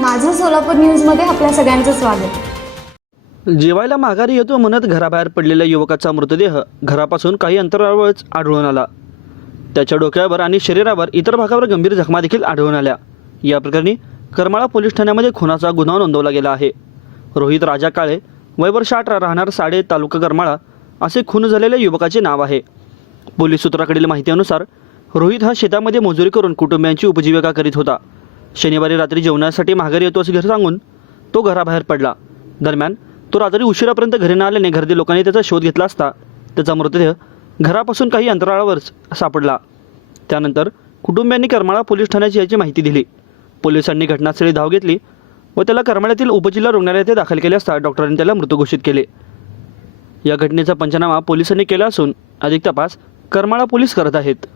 माझं सोलापूर न्यूजमध्ये आपल्या सगळ्यांचं स्वागत. जेवायला माघारी येतो म्हणत घराबाहेर पडलेल्या युवकाचा मृतदेह घरापासून काही अंतरावरच आढळून आला. त्याच्या डोक्यावर आणि शरीरावर इतर भागावर गंभीर जखमा देखील आढळून आल्या. या प्रकरणी करमाळा पोलीस ठाण्यामध्ये खुनाचा गुन्हा नोंदवला गेला आहे. रोहित राजा काळे वयवर्ष अठरा राहणार साडे तालुका करमाळा असे खून झालेल्या युवकाचे नाव आहे. पोलीस सूत्राकडील माहितीनुसार रोहित हा शेतामध्ये मजुरी करून कुटुंबियांची उपजीविका करीत होता. शनिवारी रात्री जेवणासाठी माघारी येतो असे घर सांगून तो घराबाहेर पडला. दरम्यान तो रात्री उशिरापर्यंत घरी न आल्याने घरचे लोकांनी त्याचा शोध घेतला असता त्याचा मृतदेह घरापासून काही अंतराळावरच सापडला. त्यानंतर कुटुंबियांनी करमाळा पोलीस ठाण्याची याची माहिती दिली. पोलिसांनी घटनास्थळी धाव घेतली व त्याला करमाळ्यातील उपजिल्हा रुग्णालयात दाखल केले असता डॉक्टरांनी त्याला मृत घोषित केले. या घटनेचा पंचनामा पोलिसांनी केला असून अधिक तपास करमाळा पोलीस करत आहेत.